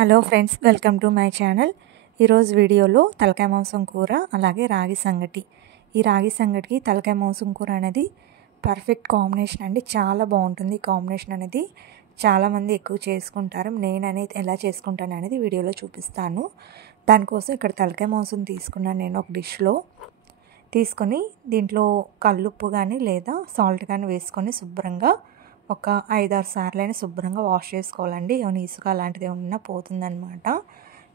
Hello friends, welcome to my channel. ఈరోజు వీడియోలో తలకాయ మాంసం కూర అలాగే రాగి సంగటి. ఈ రాగి సంగటికి తలకాయ మాంసం కూర అనేది పర్ఫెక్ట్ కాంబినేషన్ అండి. చాలా బాగుంటుంది ఈ కాంబినేషన్ అనేది. చాలామంది ఎక్కువ చేసుకుంటారు. నేను అనేది ఎలా చేసుకుంటాను అనేది వీడియోలో చూపిస్తాను. దానికోసం ఇక్కడ తలకాయ మాంసం తీసుకున్నాను. నేను ఒక డిష్లో తీసుకొని దీంట్లో కల్లుప్పు కానీ లేదా సాల్ట్ కానీ వేసుకొని శుభ్రంగా ఒక 5-6 సార్లైనా శుభ్రంగా వాష్ చేసుకోవాలండి. ఏమైనా ఇసుక అలాంటిది ఏమన్నా పోతుందన్నమాట.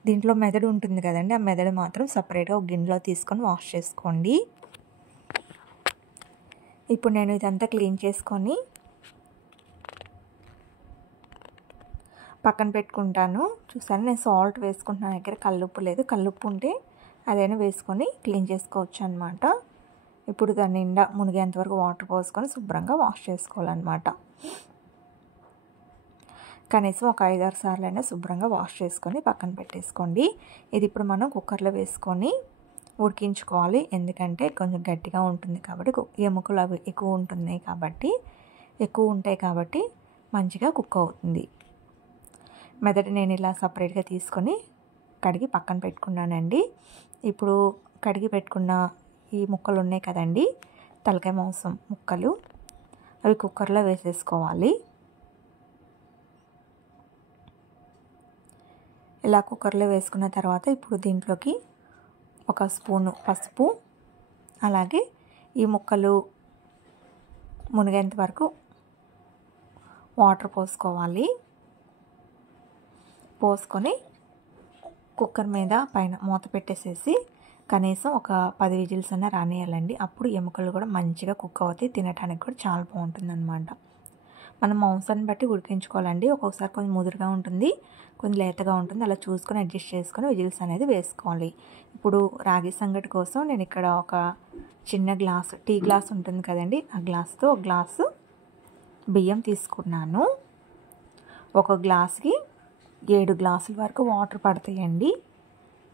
దీంట్లో మెదడు ఉంటుంది కదండి, ఆ మెదడు మాత్రం సపరేట్గా ఒక గిన్నెలో తీసుకొని వాష్ చేసుకోండి. ఇప్పుడు నేను ఇదంతా క్లీన్ చేసుకొని పక్కన పెట్టుకుంటాను. చూసాను, నేను సాల్ట్ వేసుకుంటున్నాను. దగ్గర కల్లుప్పు లేదు. కల్లుప్పు ఉంటే అదైనా వేసుకొని క్లీన్ చేసుకోవచ్చు అనమాట. ఇప్పుడు దాని నిండా మునిగేంత వరకు వాటర్ పోసుకొని శుభ్రంగా వాష్ చేసుకోవాలన్నమాట. కనీసం ఒక 5-6 సార్లైనా శుభ్రంగా వాష్ చేసుకొని పక్కన పెట్టేసుకోండి. ఇది ఇప్పుడు మనం కుక్కర్లో వేసుకొని ఉడికించుకోవాలి. ఎందుకంటే కొంచెం గట్టిగా ఉంటుంది కాబట్టి, ఎముకలు అవి ఎక్కువ ఉంటాయి కాబట్టి మంచిగా కుక్ అవుతుంది. మెదడు నేను ఇలా సపరేట్గా తీసుకొని కడిగి పక్కన పెట్టుకున్నానండి. ఇప్పుడు కడిగి పెట్టుకున్న ఈ ముక్కలు ఉన్నాయి కదండి, తలకాయ మాంసం ముక్కలు, అవి కుక్కర్లో వేసేసుకోవాలి. ఇలా కుక్కర్లో వేసుకున్న తర్వాత ఇప్పుడు దీంట్లోకి 1 స్పూను పసుపు, అలాగే ఈ ముక్కలు మునిగేంత వరకు వాటర్ పోసుకోవాలి. పోసుకొని కుక్కర్ మీద పైన మూత పెట్టేసేసి కనీసం ఒక 10 విజిల్స్ అన్న రానియాలండి. అప్పుడు ఎముకలు కూడా మంచిగా కుక్ అవుతాయి. తినడానికి కూడా చాలా బాగుంటుంది అనమాట. మనం మాంసాన్ని బట్టి ఉడికించుకోవాలండి. ఒక్కొక్కసారి కొంచెం ముదురుగా ఉంటుంది, కొంచెం లేతగా ఉంటుంది. అలా చూసుకొని అడ్జస్ట్ చేసుకొని విజిల్స్ అనేది వేసుకోవాలి. ఇప్పుడు రాగి సంగటి కోసం నేను ఇక్కడ ఒక చిన్న గ్లాసు, టీ గ్లాస్ ఉంటుంది కదండి, ఆ గ్లాస్తో 1 గ్లాసు బియ్యం తీసుకున్నాను. ఒక గ్లాస్కి 7 గ్లాసుల వరకు వాటర్ పడతాయండి.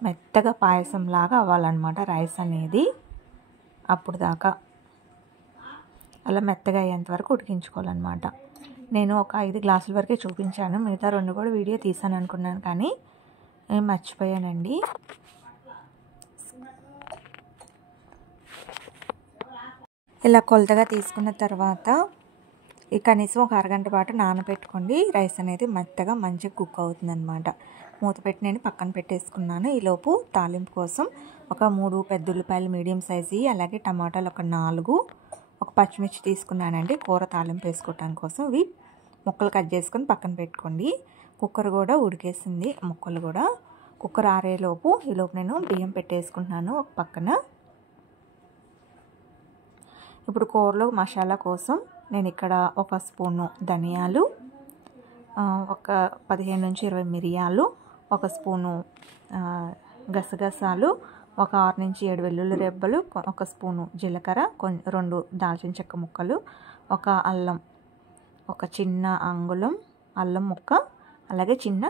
మెత్తగా పాయసం లాగా అవ్వాలన్నమాట రైస్ అనేది. అప్పుడు దాకా అలా మెత్తగా అయ్యేంత వరకు ఉడికించుకోవాలన్నమాట. నేను ఒక 5 గ్లాసుల వరకే చూపించాను. మిగతా 2 కూడా వీడియో తీసాను అనుకున్నాను, కానీ మర్చిపోయానండి. ఇలా కొలతగా తీసుకున్న తర్వాత కనీసం ఒక అరగంట పాటు నానబెట్టుకోండి. రైస్ అనేది మెత్తగా మంచిగా కుక్ అవుతుందన్నమాట. మూత పెట్టి నేను పక్కన పెట్టేసుకున్నాను. ఈలోపు తాలింపు కోసం ఒక 3 పెద్ద ఉల్లిపాయలు మీడియం సైజు, అలాగే టమాటాలు ఒక 4, ఒక పచ్చిమిర్చి తీసుకున్నానండి కూర తాలింపు వేసుకోవటానికి కోసం. ఇవి ముక్కలు కట్ చేసుకొని పక్కన పెట్టుకోండి. కుక్కర్ కూడా ఉడికేసింది. ముక్కలు కూడా కుక్కర్ ఆరేలోపు ఈలోపు నేను బియ్యం పెట్టేసుకుంటున్నాను ఒక పక్కన. ఇప్పుడు కూరలో మసాలా కోసం నేను ఇక్కడ 1 స్పూను ధనియాలు, ఒక 15-20 మిరియాలు, 1 స్పూను గసగసాలు, ఒక 6-7 వెల్లుల్లి రెబ్బలు, 1 స్పూను జీలకర్ర, 2 దాల్చిన చెక్క ముక్కలు, ఒక అల్లం, ఒక చిన్న అంగుళం అల్లం ముక్క, అలాగే చిన్న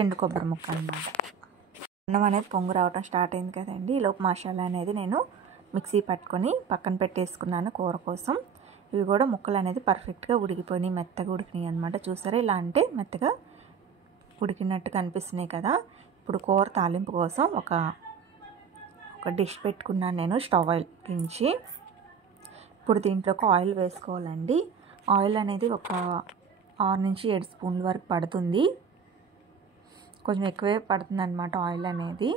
ఎండు కొబ్బరి ముక్క అన్నమాట. అన్నం అనేది పొంగు రావటం స్టార్ట్ అయింది కదండి. ఈలోపు మసాలా అనేది నేను మిక్సీ పట్టుకొని పక్కన పెట్టేసుకున్నాను కూర కోసం. ఇవి కూడా ముక్కలు అనేది పర్ఫెక్ట్గా ఉడికిపోయినాయి, మెత్తగా ఉడికినాయి అనమాట. చూసారా, ఇలా అంటే మెత్తగా ఉడికినట్టు కనిపిస్తున్నాయి కదా. ఇప్పుడు కూర తాలింపు కోసం ఒక డిష్ పెట్టుకున్నాను నేను స్టవ్ వెలిగించి. ఇప్పుడు దీంట్లోకి ఆయిల్ వేసుకోవాలండి. ఆయిల్ అనేది ఒక 6-7 స్పూన్ల వరకు పడుతుంది. కొంచెం ఎక్కువే పడుతుంది అనమాట ఆయిల్ అనేది.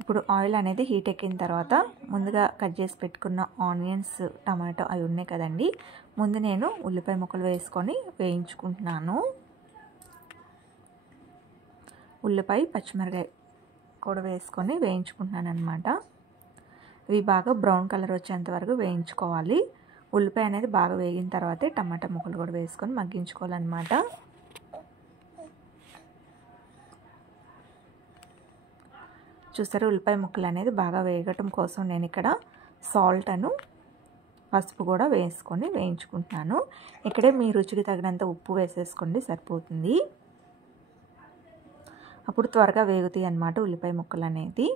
ఇప్పుడు ఆయిల్ అనేది హీట్ ఎక్కిన తర్వాత ముందుగా కట్ చేసి పెట్టుకున్న ఆనియన్స్, టమాటో అవి ఉన్నాయి కదండి, ముందు నేను ఉల్లిపాయ ముక్కలు వేసుకొని వేయించుకుంటున్నాను. ఉల్లిపాయ, పచ్చిమిరకాయ కూడా వేసుకొని వేయించుకుంటున్నాను అనమాట. ఇవి బాగా బ్రౌన్ కలర్ వచ్చేంత వరకు వేయించుకోవాలి. ఉల్లిపాయ అనేది బాగా వేగిన తర్వాతే టమాటా ముక్కలు కూడా వేసుకొని మగ్గించుకోవాలన్నమాట. చూసారు, ఉల్లిపాయ ముక్కలు అనేది బాగా వేగటం కోసం నేను ఇక్కడ సాల్ట్ పసుపు కూడా వేసుకొని వేయించుకుంటున్నాను. ఇక్కడే మీ రుచికి తగినంత ఉప్పు వేసేసుకోండి, సరిపోతుంది. అప్పుడు త్వరగా వేగుతాయి అన్నమాట ఉల్లిపాయ ముక్కలు అనేది.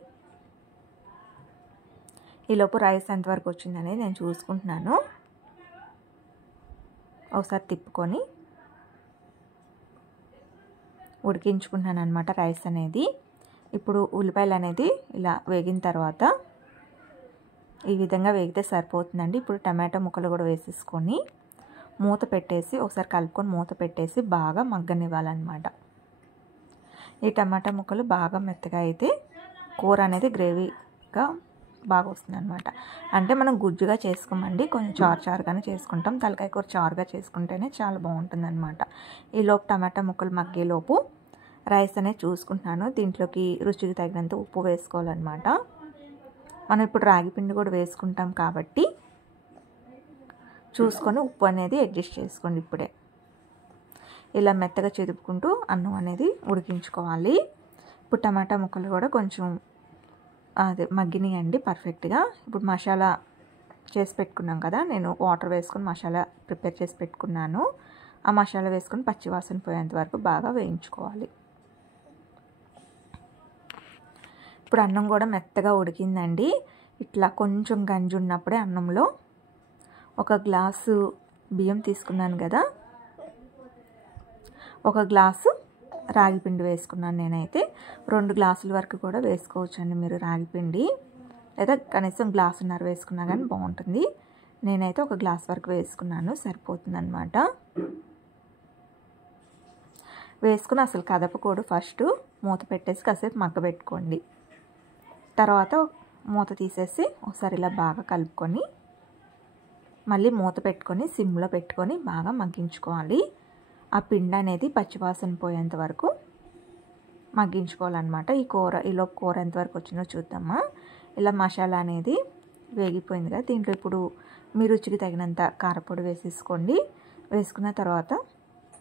ఈలోపు రైస్ ఎంతవరకు వచ్చిందనేది నేను చూసుకుంటున్నాను. ఒకసారి తిప్పుకొని ఉడికించుకుంటున్నాను అనమాట రైస్ అనేది. ఇప్పుడు ఉల్లిపాయలు అనేది ఇలా వేగిన తర్వాత ఈ విధంగా వేగితే సరిపోతుందండి. ఇప్పుడు టమాటా ముక్కలు కూడా వేసేసుకొని మూత పెట్టేసి ఒకసారి కలుపుకొని మూత పెట్టేసి బాగా మగ్గనివ్వాలన్నమాట. ఈ టమాటా ముక్కలు బాగా మెత్తగా అయితే కూర అనేది గ్రేవీగా బాగా వస్తుంది అనమాట. అంటే మనం గుజ్జుగా చేసుకోమండి, కొంచెం చారుగానే చేసుకుంటాం. తలకాయ కూర చారుగా చేసుకుంటేనే చాలా బాగుంటుంది అనమాట. ఈలోపు టమాటా ముక్కలు మగ్గేలోపు రైస్ అనేది చూసుకుంటున్నాను. దీంట్లోకి రుచికి తగినంత ఉప్పు వేసుకోవాలన్నమాట. మనం ఇప్పుడు రాగి పిండి కూడా వేసుకుంటాం కాబట్టి చూసుకొని ఉప్పు అనేది అడ్జస్ట్ చేసుకోండి. ఇప్పుడే ఇలా మెత్తగా చెదుపుకుంటూ అన్నం అనేది ఉడికించుకోవాలి. ఇప్పుడు టమాటా ముక్కలు కూడా కొంచెం అదే మగ్గినాయండి పర్ఫెక్ట్గా. ఇప్పుడు మసాలా చేసి పెట్టుకున్నాం కదా, నేను వాటర్ వేసుకొని మసాలా ప్రిపేర్ చేసి పెట్టుకున్నాను. ఆ మసాలా వేసుకొని పచ్చివాసన పోయేంత వరకు బాగా వేయించుకోవాలి. ఇప్పుడు అన్నం కూడా మెత్తగా ఉడికిందండి. ఇట్లా కొంచెం గంజి ఉన్నప్పుడే అన్నంలో ఒక గ్లాసు బియ్యం తీసుకున్నాను కదా, ఒక గ్లాసు రాగి పిండి వేసుకున్నాను. నేనైతే 2 గ్లాసుల వరకు కూడా వేసుకోవచ్చండి మీరు రాగి పిండి, లేదా కనీసం గ్లాసున్నర వేసుకున్నా కానీ బాగుంటుంది. నేనైతే ఒక గ్లాస్ వరకు వేసుకున్నాను, సరిపోతుంది అనమాట. వేసుకుని అసలు కదపకూడదు. ఫస్ట్ మూత పెట్టేసి కాసేపు మగ్గబెట్టుకోండి. తర్వాత మూత తీసేసి ఒకసారి ఇలా బాగా కలుపుకొని మళ్ళీ మూత పెట్టుకొని సిమ్లో పెట్టుకొని బాగా మగ్గించుకోవాలి. ఆ పిండి అనేది పచ్చివాసన పోయేంత వరకు మగ్గించుకోవాలన్నమాట. ఈలోపు కూర ఎంతవరకు వచ్చిందో చూద్దామా. ఇలా మసాలా అనేది వేగిపోయింది కదా, దీంట్లో ఇప్పుడు మీ రుచికి తగినంత కారపొడి వేసేసుకోండి. వేసుకున్న తర్వాత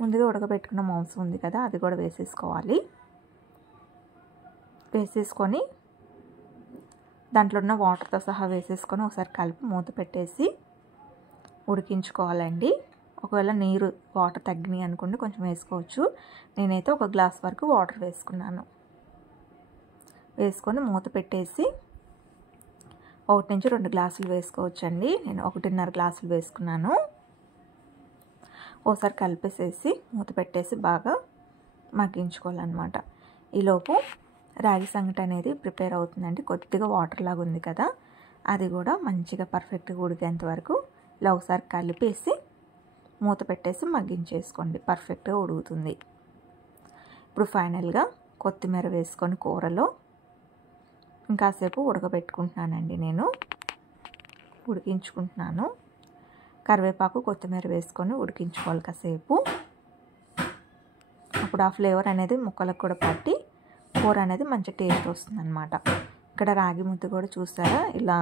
ముందుగా ఉడకబెట్టుకున్న మాంసం ఉంది కదా, అది కూడా వేసేసుకోవాలి. వేసేసుకొని దాంట్లో ఉన్న వాటర్తో సహా వేసేసుకొని ఒకసారి కలిపి మూత పెట్టేసి ఉడికించుకోవాలండి. ఒకవేళ వాటర్ తగ్గినాయి అనుకోండి కొంచెం వేసుకోవచ్చు. నేనైతే ఒక గ్లాస్ వరకు వాటర్ వేసుకున్నాను. వేసుకొని మూత పెట్టేసి 1 నుంచి 2 గ్లాసులు వేసుకోవచ్చండి. నేను 1.5 గ్లాసులు వేసుకున్నాను. ఒకసారి కలిపేసేసి మూత పెట్టేసి బాగా మగ్గించుకోవాలన్నమాట. ఈలోపు రాగి సంగటి అనేది ప్రిపేర్ అవుతుందండి. కొద్దిగా వాటర్ లాగా ఉంది కదా, అది కూడా మంచిగా పర్ఫెక్ట్గా ఉడికేంత వరకు ఇలా ఒకసారి కలిపేసి మూత పెట్టేసి మగ్గించేసుకోండి. పర్ఫెక్ట్గా ఉడుకుతుంది. ఇప్పుడు ఫైనల్గా కొత్తిమీర వేసుకొని కూరలో ఇంకాసేపు ఉడకబెట్టుకుంటున్నానండి. నేను ఉడికించుకుంటున్నాను. కరివేపాకు కొత్తిమీర వేసుకొని ఉడికించుకోవాలి కాసేపు. అప్పుడు ఆ ఫ్లేవర్ అనేది ముక్కలకు కూడా పట్టి కూర అనేది మంచి టేస్ట్ వస్తుందన్నమాట. ఇక్కడ రాగి ముద్ద కూడా చూసారా, ఇలా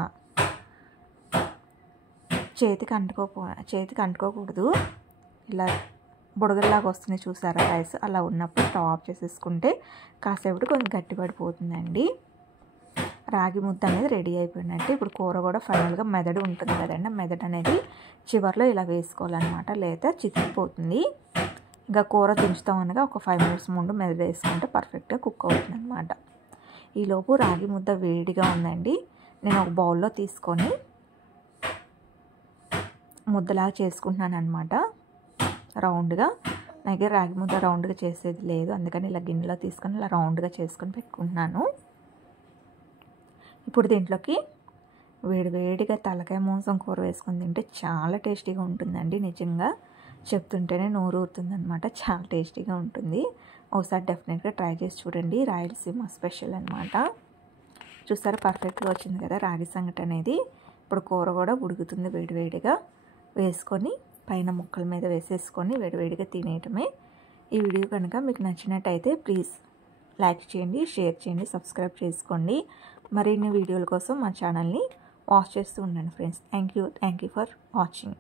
చేతికి అంటుకోకూడదు. ఇలా బుడగల్లాగా వస్తుంది చూసారా రైస్, అలా ఉన్నప్పుడు స్టవ్ ఆఫ్ చేసేసుకుంటే కాసేపు కొంచెం గట్టిపడిపోతుందండి. రాగి ముద్ద అనేది రెడీ అయిపోయినట్టు. ఇప్పుడు కూర కూడా ఫైనల్గా మెదడు ఉంటుంది కదండి, మెదడు అనేది చివరిలో ఇలా వేసుకోవాలన్నమాట, లేదా చితికిపోతుంది. ఇంకా కూర దించుతాం అనగా ఒక 5 మినిట్స్ ముందు మెదడు వేసుకుంటే పర్ఫెక్ట్గా కుక్ అవుతుంది అనమాట. ఈలోపు రాగి ముద్ద వేడిగా ఉందండి. నేను ఒక బౌల్లో తీసుకొని ముద్దలాగా చేసుకుంటున్నాను అనమాట, రౌండ్గా. నా దగ్గర రాగి ముద్ద రౌండ్గా చేసేది లేదు, అందుకని ఇలా గిన్నెలో తీసుకొని ఇలా రౌండ్గా చేసుకొని పెట్టుకుంటున్నాను. ఇప్పుడు దీంట్లోకి వేడివేడిగా తలకాయ మాంసం కూర వేసుకొని తింటే చాలా టేస్టీగా ఉంటుందండి. నిజంగా చెప్తుంటేనే నోరు ఊరుతుంది అనమాట, చాలా టేస్టీగా ఉంటుంది. ఒకసారి డెఫినెట్గా ట్రై చేసి చూడండి. రాయలసీమ స్పెషల్ అనమాట. చూసారా పర్ఫెక్ట్గా వచ్చింది కదా రాగి సంగటి అనేది. ఇప్పుడు కూర కూడా ఉడుకుతుంది. వేడివేడిగా వేసుకొని పైన ముక్కల మీద వేసేసుకొని వేడివేడిగా తినేయటమే. ఈ వీడియో కనుక మీకు నచ్చినట్టయితే ప్లీజ్ లైక్ చేయండి, షేర్ చేయండి, సబ్స్క్రైబ్ చేసుకోండి. మరిన్ని వీడియోల కోసం మా ఛానల్ని వాచ్ చేస్తూ ఉండండి friends. Thank you for watching.